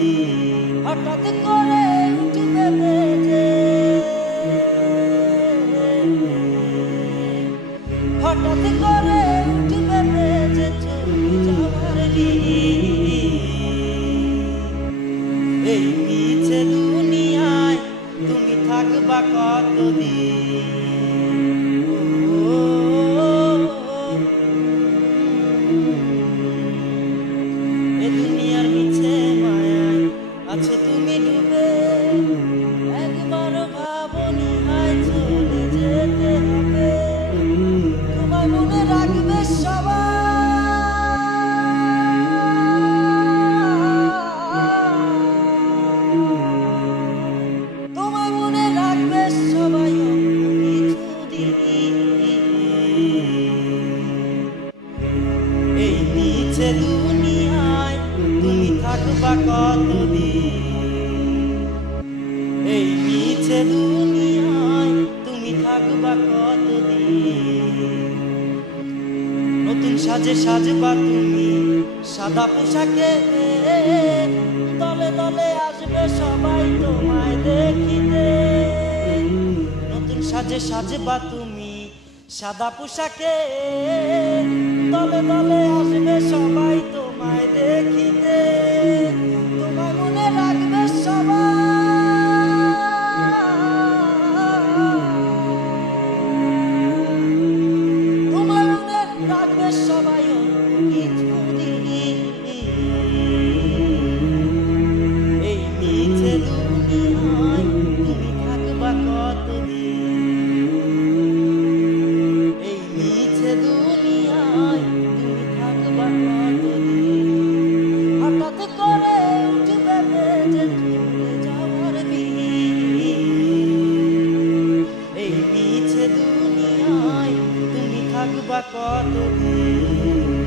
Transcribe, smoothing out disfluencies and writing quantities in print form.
কতদিন হঠাৎ করে উঠবে বেজে, হঠাৎ করে উঠবে বেজে চলে যাওয়ার এই মিছে দুনিয়ায় তুমি থাকবা কতদিন। এ দুনিয়ার মিছে মায়ায় আছো তুমি ডুবে, একবার ভাবনি হায় চলে যেতে হবে, তোমার মনে রাখবে সবাই, তোমার মনে রাখবে সবাই কিছুদিন। এই মিছে দুনিয়ায় তুমি থাকবা কতদিন, এই মিছে দুনিয়ায় তুমি থাকবা কতদিন। নতুন সাজে সাজবা তুমি সাদা পোশাকে, দলে দলে আসবে সবাই তোমায় দেখিতে। নতুন সাজে সাজবা তুমি সাদা পোশাকে, দলে দলে আসবে সবাই তোমায় দেখিতে, তোমায় মনে রাখবে সবাই, তোমায় মনে রাখবে সবাই কিছুদিন। এই মিছে দুনিয়ায় তুমি থাকবা কতদিন, এই মিছে দুনিয়ায় তুমি থাকবা কতদিন। হঠাৎ করে উঠবে বেজে চলে যাওয়ার এই মিছে দুনিয়ায় তুমি থাকবা কতদিন।